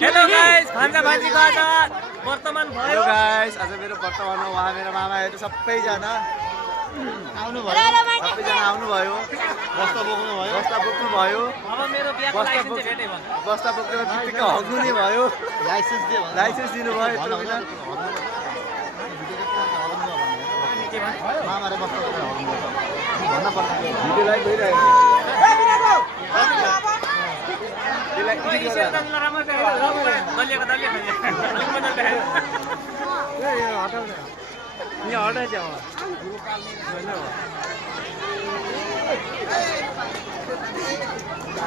Hello guys, भान्जा भान्जीको आज वर्तमान भयो। हेलो गाइस, आज मेरो वर्तमानमा उहाँ मेरो मामाहरू सबैजना आउनुभयो। सबैजना आउनुभयो, बस्ता बोक्नु भयो। अब मेरो बिहाको लाइसेन्स चाहिँ भेटै भयो। बस्ता बोक्नु बित्तिकै हग्नु नि भयो। लाइसेन्स दिनुभयो यत्रो बिना। मामाले बस्ता बोकेर हग्नु भन्न पर्छ। भिडियो लाइभ भइरहेको यहाँ हटाइ जाऊ।